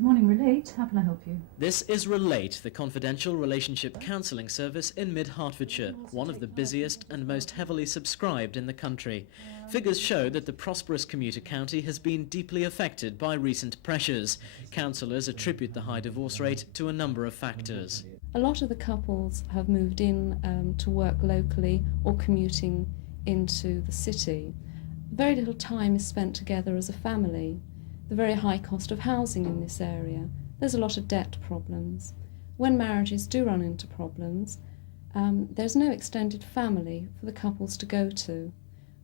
Good morning, Relate. How can I help you? This is Relate, the confidential relationship counselling service in mid-Hertfordshire, one of the busiest and most heavily subscribed in the country. Figures show that the prosperous commuter county has been deeply affected by recent pressures. Counsellors attribute the high divorce rate to a number of factors. A lot of the couples have moved in to work locally or commuting into the city. Very little time is spent together as a family. The very high cost of housing in this area. There's a lot of debt problems. When marriages do run into problems, there's no extended family for the couples to go to.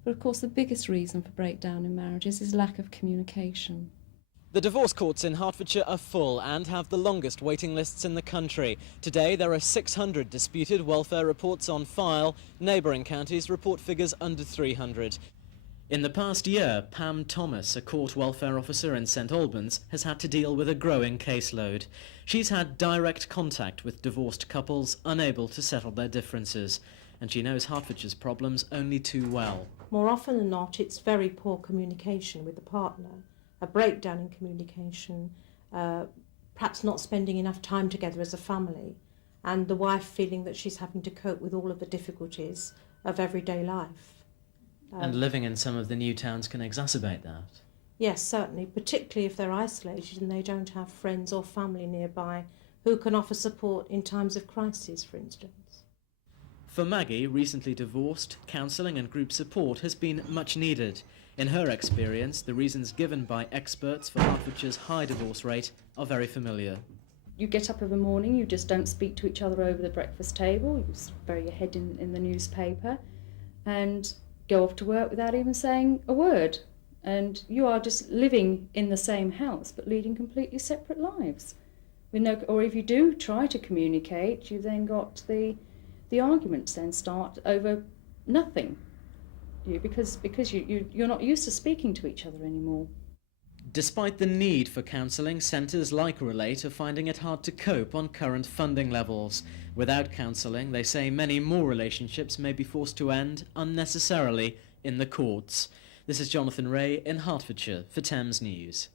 But of course the biggest reason for breakdown in marriages is lack of communication. The divorce courts in Hertfordshire are full and have the longest waiting lists in the country. Today there are 600 disputed welfare reports on file. Neighbouring counties report figures under 300. In the past year, Pam Thomas, a court welfare officer in St Albans, has had to deal with a growing caseload. She's had direct contact with divorced couples unable to settle their differences, and she knows Hertfordshire's problems only too well. More often than not, it's very poor communication with the partner, a breakdown in communication, perhaps not spending enough time together as a family, and the wife feeling that she's having to cope with all of the difficulties of everyday life. And living in some of the new towns can exacerbate that. Yes, certainly, particularly if they're isolated and they don't have friends or family nearby who can offer support in times of crisis, for instance. For Maggie, recently divorced, counselling and group support has been much needed. In her experience, the reasons given by experts for Hertfordshire's high divorce rate are very familiar. You get up every morning, you just don't speak to each other over the breakfast table, you bury your head in the newspaper and go off to work without even saying a word. And you are just living in the same house but leading completely separate lives. Or if you do try to communicate, you then got the arguments then start over nothing. Because you're not used to speaking to each other anymore. Despite the need for counselling, centres like Relate are finding it hard to cope on current funding levels. Without counselling, they say many more relationships may be forced to end unnecessarily in the courts. This is Jonathan Ray in Hertfordshire for Thames News.